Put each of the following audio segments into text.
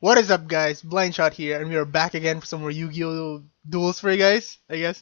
What is up, guys? Blind Shot here, and we are back again for some more Yu-Gi-Oh! Duels for you guys, I guess.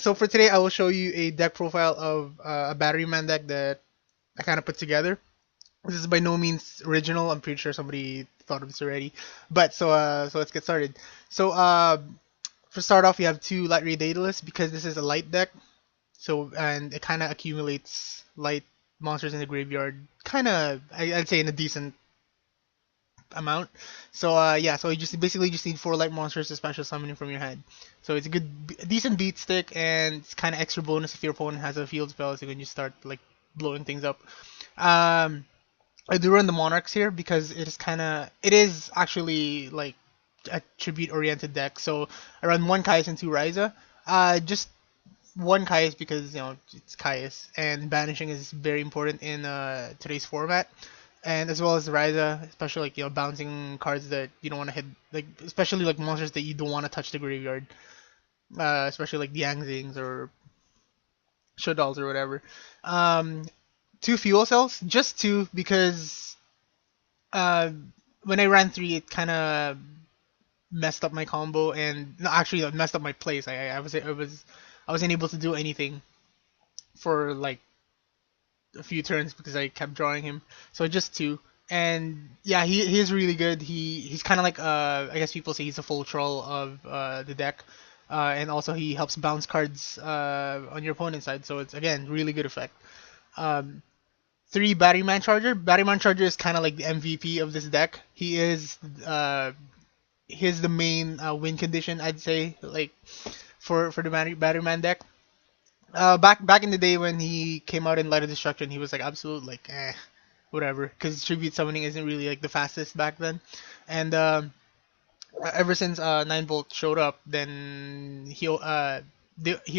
So for today, I will show you a deck profile of a Batteryman deck that I kind of put together. This is by no means original. I'm pretty sure somebody thought of this already. But so let's get started. So for start off, we have two Light Ray Daedalus because this is a light deck. And it kind of accumulates light monsters in the graveyard, kind of I'd say in a decent amount. So you just basically just need four light monsters to special summon from your hand. So it's a decent beat stick, and it's kind of extra bonus if your opponent has a field spell, so when you start like blowing things up. Um, I do run the monarchs here because it is actually like a tribute oriented deck. So I run one Kaius and two Ryza. Just one Kaius because it's Kaius, and banishing is very important in today's format, and as well as Ryza, especially like bouncing cards that you don't want to hit, like especially like monsters that you don't want to touch the graveyard, especially like the Yangzings or Shodals or whatever. Um, Two fuel cells, just two because uh, when I ran three, it kind of messed up my combo, and no, actually it messed up my plays. I wasn't able to do anything for like a few turns because I kept drawing him. So just two. And yeah, he is really good. He's kind of like I guess people say he's a full troll of the deck. And also he helps bounce cards on your opponent's side. So it's again really good effect. Um, Three Batteryman Charger. Batteryman Charger is kind of like the MVP of this deck. He's the main win condition, I'd say, like for the Batteryman deck. Back in the day when he came out in Light of Destruction, he was like absolute like whatever, because tribute summoning isn't really like the fastest back then, and ever since 9 Volt showed up, then he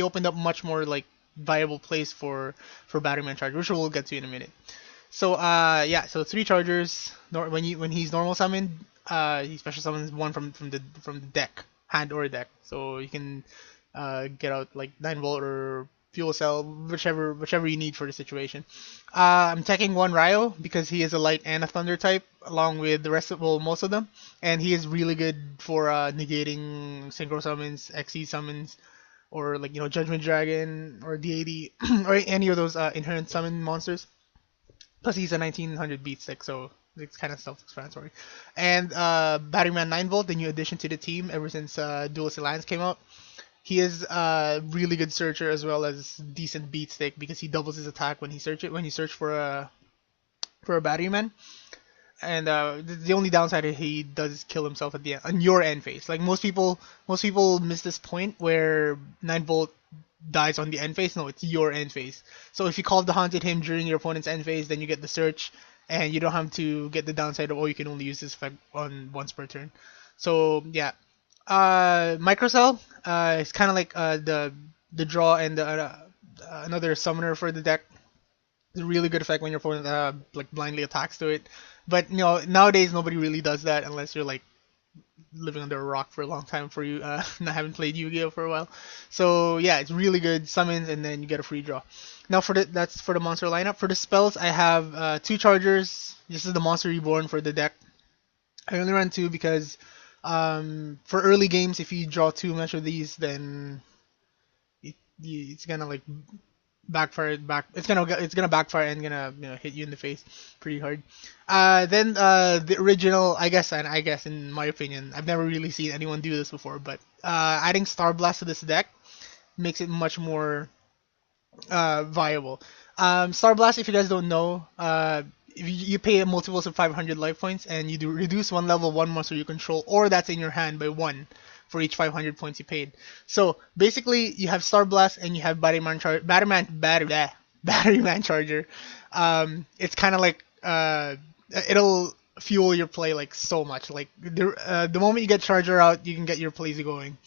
opened up much more like viable place for Batteryman Charger, which we'll get to in a minute. So three chargers. When he's normal summoned, he special summons one from the deck, hand or deck. So you can get out like 9 Volt or fuel cell, whichever you need for the situation. I'm taking one Ryo because he is a light and a thunder type, along with the rest of most of them, and he is really good for negating synchro summons, XE summons, or like Judgment Dragon or DAD or any of those inherent summon monsters. Plus, he's a 1900 beat stick, so it's kind of self-explanatory. And Batteryman 9 Volt, the new addition to the team ever since Duelist Alliance came out. He is a really good searcher as well as decent beat stick because he doubles his attack when you search for a Batteryman. And the only downside is he does kill himself at the end on your end phase. Like most people miss this point where 9 Volt dies on the end phase. No, it's your end phase. So if you call the haunted him during your opponent's end phase, then you get the search, and you don't have to get the downside of, oh, you can only use this effect on once per turn. So yeah, Microcell is kind of like the draw and another summoner for the deck. It's a really good effect when your opponent like blindly attacks to it. But nowadays nobody really does that unless you're like living under a rock for a long time for you not having played Yu-Gi-Oh for a while. So yeah, it's really good summons, and then you get a free draw. Now that's for the monster lineup. For the spells, I have two chargers. This is the Monster Reborn for the deck. I only run two because for early games, if you draw too much of these, then it's gonna like backfire. It's gonna backfire and gonna hit you in the face pretty hard. Then the original, I guess in my opinion, I've never really seen anyone do this before, but adding Star Blast to this deck makes it much more viable. Star Blast, if you guys don't know, if you pay multiples of 500 life points and you do reduce one level one monster you control or that's in your hand by one for each 500 points you paid. So basically, you have Star Blast and you have Batteryman Charger. It's kind of like it'll fuel your play like so much. Like the moment you get Charger out, you can get your plays going.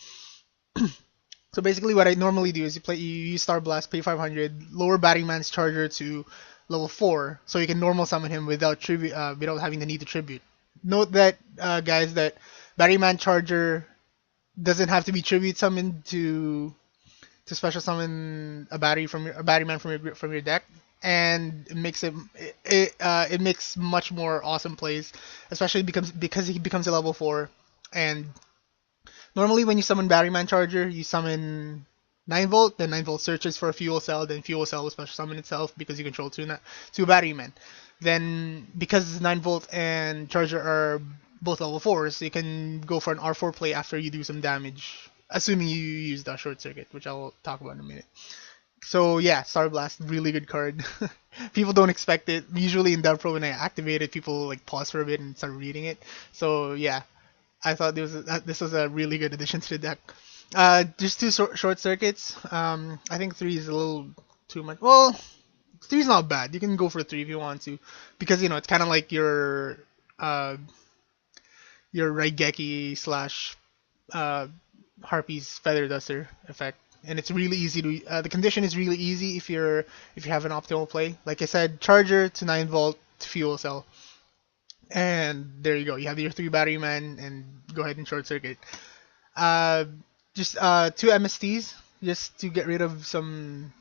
So basically, what I normally do is you use Star Blast, pay 500, lower Batteryman's Charger to level 4, so you can normal summon him without having the need to tribute. Note that guys, that Batteryman Charger doesn't have to be tribute summoned to special summon a Batteryman from your deck. and it makes much more awesome plays, especially because he becomes a level 4. And normally when you summon Batteryman Charger, you summon 9 volt, then 9 volt searches for a fuel cell, then fuel cell will special summon itself because you control two Batterymen. Then because 9 volt and Charger are both level 4s, you can go for an R4 play after you do some damage, assuming you use the short circuit, which I'll talk about in a minute. So yeah, Star Blast, really good card. People don't expect it. Usually in Dev Pro when I activate it, people like pause for a bit and start reading it. So yeah, I thought this was a really good addition to the deck. Just two short circuits. I think three is a little too much. Well, three's not bad. You can go for three if you want to, because it's kind of like uh your Raigeki slash uh Harpy's Feather Duster effect, and it's really easy to. The condition is really easy if you have an optimal play. Like I said, Charger to 9 volt to Fuel Cell, and there you go. You have your three Battery Man, and go ahead and short circuit. Uh, just two MSTs just to get rid of some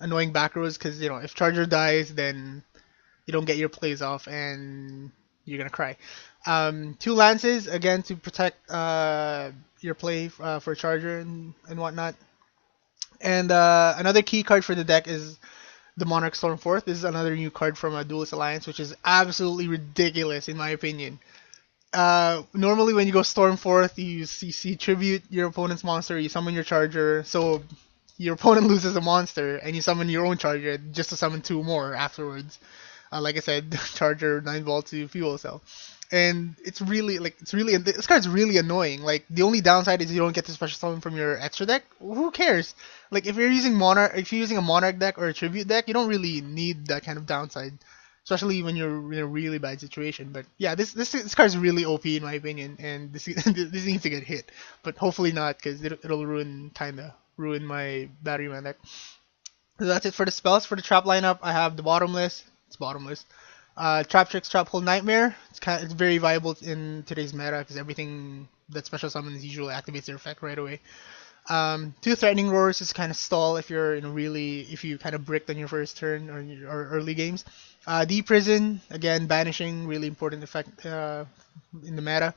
annoying back rows, because if Charger dies, then you don't get your plays off, and you're gonna cry. Two lances again to protect your play for Charger and whatnot. And another key card for the deck is the Monarch Stormforth. This is another new card from a Duelist Alliance, which is absolutely ridiculous in my opinion. Normally when you go Stormforth, you see tribute your opponent's monster, you summon your Charger, so your opponent loses a monster, and you summon your own Charger just to summon two more afterwards. Like I said, Charger 9 volt to Fuel Cell. And this card's really annoying. Like the only downside is you don't get to special summon from your extra deck. Who cares? Like if you're using a Monarch deck or a Tribute deck, you don't really need that kind of downside, especially when you're in a really bad situation. But yeah, this card's really OP in my opinion, and this this needs to get hit, but hopefully not, because it'll ruin my Batteryman deck. So that's it for the spells. For the trap lineup, I have the bottomless. It's bottomless. Trap Tricks, Trap Hole, Nightmare. It's very viable in today's meta because everything that special summons usually activates their effect right away. Two Threatening Roars is kind of stall if you're if you kind of bricked on your first turn or early games. Deep Prison, again, banishing, really important effect in the meta.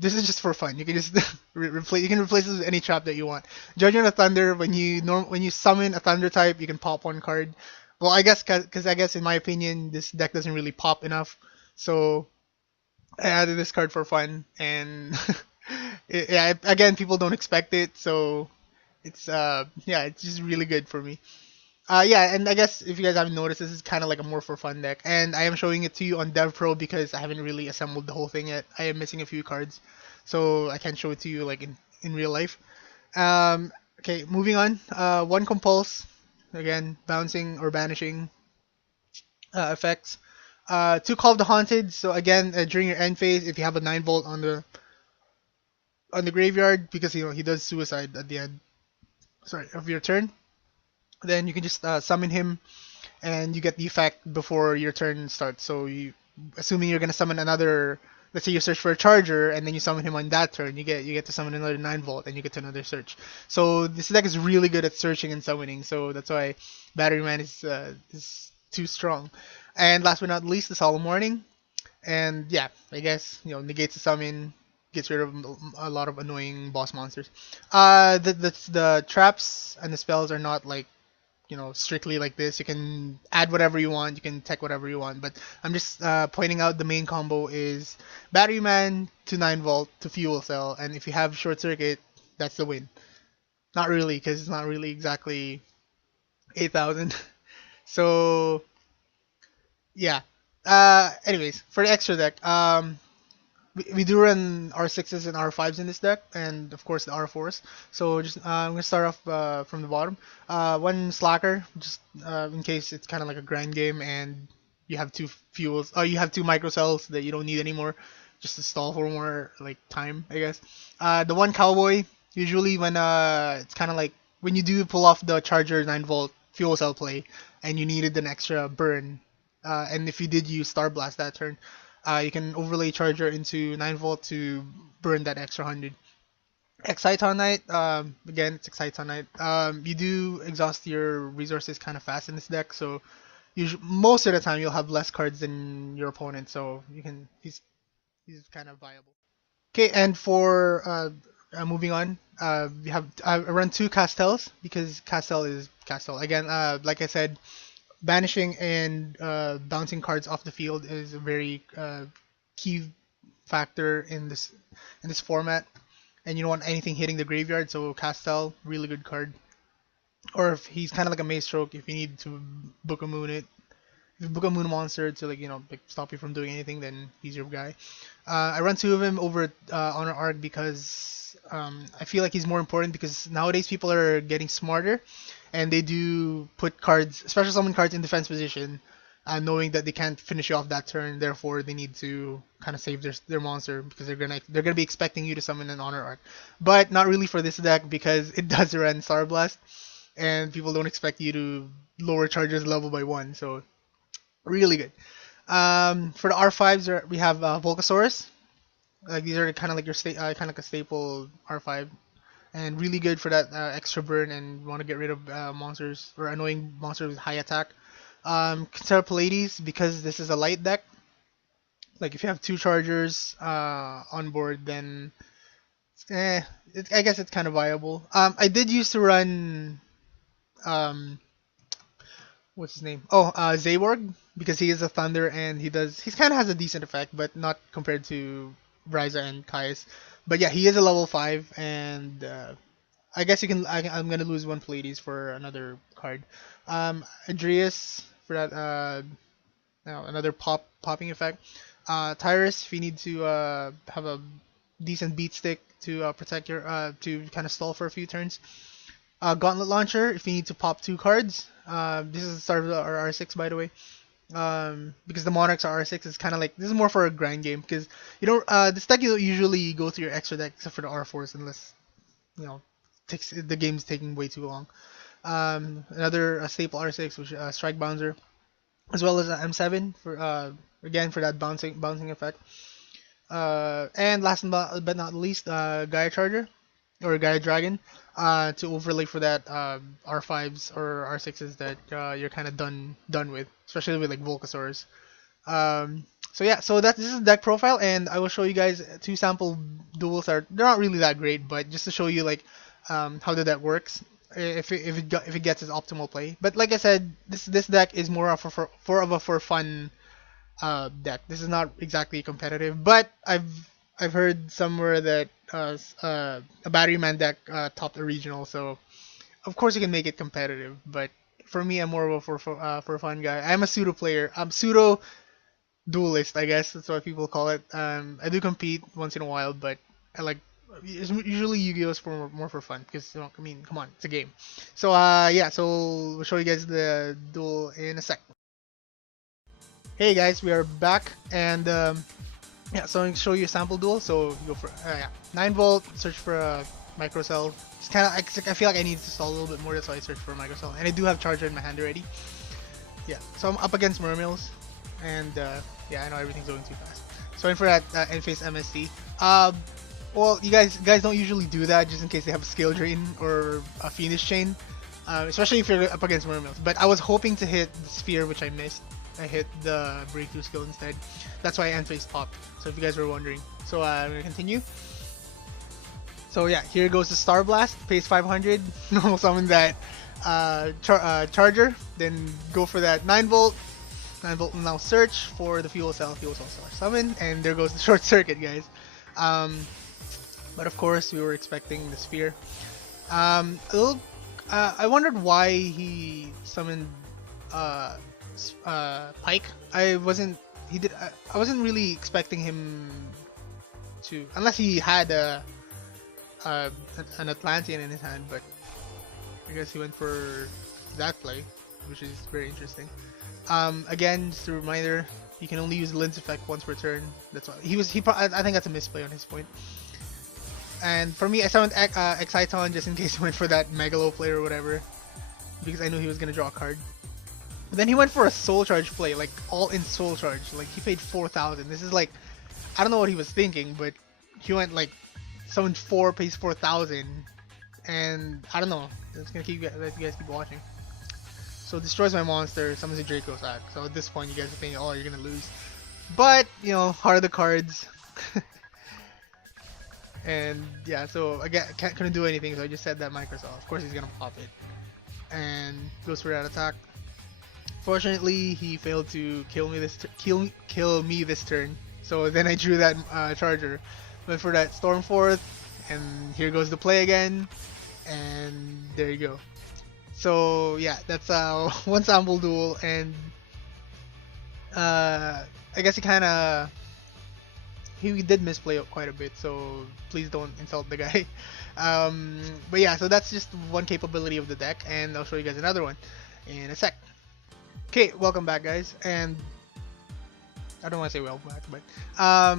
This is just for fun. You can just replace. You can replace this with any trap that you want. Judgment of Thunder. When you summon a Thunder type, you can pop one card. Well, I guess because I guess in my opinion, this deck doesn't really pop enough, so I added this card for fun. And yeah, again, people don't expect it, so it's just really good for me. Yeah, and I guess if you guys haven't noticed, this is kind of like a more for fun deck, and I am showing it to you on Dev Pro because I haven't really assembled the whole thing yet. I am missing a few cards, so I can't show it to you like in real life. Um, okay, moving on. One Compulse, again, bouncing or banishing effects. Two Call of the Haunted. So again, during your end phase, if you have a 9 volt on the graveyard, because he does suicide at the end, sorry, of your turn, then you can just summon him and you get the effect before your turn starts. So assuming you're gonna summon another, let's say you search for a Charger and then you summon him on that turn, you get to summon another 9 volt and you get to another search. So this deck is really good at searching and summoning. So that's why Batteryman is too strong. And last but not least, the Solemn Warning. And yeah, I guess negates the summon, gets rid of a lot of annoying boss monsters. The traps and the spells are not like strictly like this. You can add whatever you want, you can tech whatever you want, but I'm just pointing out the main combo is Batteryman to 9 volt to Fuel Cell, and if you have Short Circuit, that's the win. Not really, because it's not really exactly 8,000. So yeah. Anyways, for the extra deck, we do run R6s and R5s in this deck, and of course the R4s. So just I'm gonna start off from the bottom. One Slacker, just in case it's kind of like a grind game and you have two fuels. You have two microcells that you don't need anymore, just to stall for more like time, I guess. The one Cowboy, usually when it's kind of like when you do pull off the Charger 9 volt fuel cell play, and you needed an extra burn. And if you did use Star Blast that turn, you can overlay Charger into 9 volt to burn that extra 100. Excitonite, again, it's Excitonite. You do exhaust your resources kind of fast in this deck, so most of the time you'll have less cards than your opponent, so he's kind of viable. Okay, and for moving on, we have I run two Castels because Castel is Castel. Again, like I said, banishing and bouncing cards off the field is a very key factor in this format. And you don't want anything hitting the graveyard, so Castel, really good card. Or if he's kind of like a Maze Stroke, if you need to book a moon it, if you book a moon monster to like like stop you from doing anything, then he's your guy. I run two of him over on an arc because I feel like he's more important because nowadays people are getting smarter and they do put cards, special summon cards in defense position, knowing that they can't finish you off that turn. Therefore, they need to kind of save their monster because they're gonna be expecting you to summon an honor arc, but not really for this deck because it does run Star Blast and people don't expect you to lower charges level by one. So really good. For the R5s, we have Volcasaurus. Like these are kind of like kind of like a staple R5, and really good for that extra burn and want to get rid of monsters or annoying monsters with high attack. Consider Pallades because this is a light deck. Like if you have two chargers on board, then I guess it's kind of viable. I did used to run um, what's his name? Oh, Zaborg because he is a thunder and he kind of has a decent effect, but not compared to Ryza and Kai's. But yeah, he is a level 5 and I guess I'm gonna lose one Pallades for another card. Andreas for that another popping effect. Tyrus if you need to have a decent beat stick to protect your to kind of stall for a few turns. Gauntlet Launcher if you need to pop two cards. This is the start of our R6 by the way. Because the Monarchs are R6 is kind of like this is more for a grind game because you don't this deck you don't usually go through your extra deck except for the R4s unless you know the game's taking way too long. Another staple R6 which Strike Bouncer as well as M7 for again for that bouncing effect. And last but not least, Gaia Charger or Gaia Dragon to overlay for that R5s or R6s that you're kind of done with, especially with like Volcasaurs. So yeah, so this is deck profile, and I will show you guys two sample duels. They're not really that great, but just to show you like how the deck works. If it gets its optimal play, but like I said, this deck is more of for fun deck. This is not exactly competitive, but I've heard somewhere that a Batteryman deck topped a regional, so of course you can make it competitive. But for me, I'm more of a for a fun guy. I'm a pseudo player. I'm pseudo duelist, I guess that's what people call it. I do compete once in a while, but I like usually Yu-Gi-Oh's for more for fun because I mean, come on, it's a game. So yeah, so we'll show you guys the duel in a sec. Hey guys, we are back and yeah, so I'm gonna show you a sample duel. So you go for yeah, 9 volt. Search for a microcell. It's kind of I feel like I need to stall a little bit more. That's why I search for a microcell, and I do have charger in my hand already. Yeah, so I'm up against Mermills, and yeah, I know everything's going too fast. So in for that end phase MST. Well, you guys don't usually do that just in case they have a skill drain or a Fiendish chain, especially if you're up against Mermills. But I was hoping to hit the sphere, which I missed. I hit the breakthrough skill instead. That's why end phase popped. So if you guys were wondering. So I'm gonna continue. So yeah, here goes the Star Blast, phase 500. Normal summon that charger, then go for that 9 volt. 9 volt will now search for the fuel cell summon, and there goes the short circuit, guys. But of course, we were expecting the sphere. I wondered why he summoned Pike. I wasn't really expecting him to, unless he had an Atlantean in his hand, but I guess he went for that play, which is very interesting. Again, just a reminder, you can only use Lens effect once per turn. That's why I think that's a misplay on his point. And for me, I summoned Exciton just in case he went for that Megalo play or whatever, because I knew he was gonna draw a card. But then he went for a Soul Charge play, like all in Soul Charge. Like he paid 4,000. This is like, I don't know what he was thinking, but he went like summon 4, pays 4,000, and I don't know. It's gonna let you guys keep watching. So destroys my monster, summons a Draco sack. So at this point, you guys are thinking, oh, you're gonna lose. But you know, heart of the cards. And yeah, so again, couldn't do anything, so I just said that Microsoft. Of course, he's gonna pop it, and goes for that attack. Fortunately, he failed to kill me this turn. So then I drew that charger, went for that Stormforth, and here goes the play again, and there you go. So yeah, that's one sample duel, and I guess he did misplay quite a bit, so please don't insult the guy. But yeah, so that's just one capability of the deck, and I'll show you guys another one in a sec. Okay, welcome back, guys, and I don't want to say welcome back, but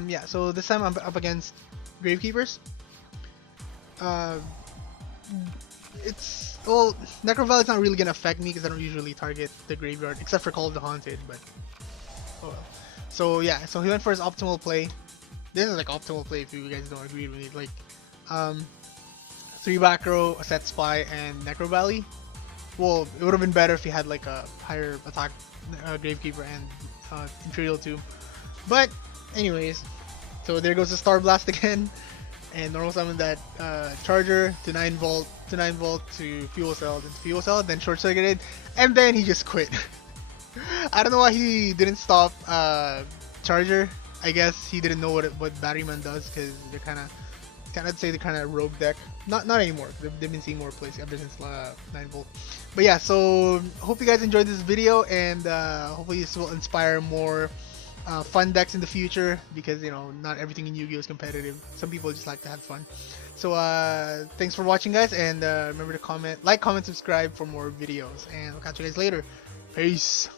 yeah, so this time I'm up against Gravekeepers. It's, well, Necro Valley's not really gonna affect me because I don't usually target the graveyard except for Call of the Haunted, but oh well. So yeah, so he went for his optimal play. This is like optimal play if you guys don't agree with me. Like 3 back row, a set spy, and Necro Valley. Well, it would have been better if he had like a higher attack Gravekeeper and Imperial Tomb. But anyways, so there goes the Star Blast again, and normal summon that Charger to 9 volt to Fuel Cell, then Fuel Cell, then short circuited, and then he just quit. I don't know why he didn't stop Charger. I guess he didn't know what Batteryman does, because they're kind of rogue deck. Not anymore. They've been seeing more plays ever since 9 volt. But yeah, so hope you guys enjoyed this video, and hopefully this will inspire more fun decks in the future, because you know, not everything in Yu-Gi-Oh is competitive. Some people just like to have fun. So thanks for watching, guys, and remember to comment, subscribe for more videos, and I'll catch you guys later. Peace.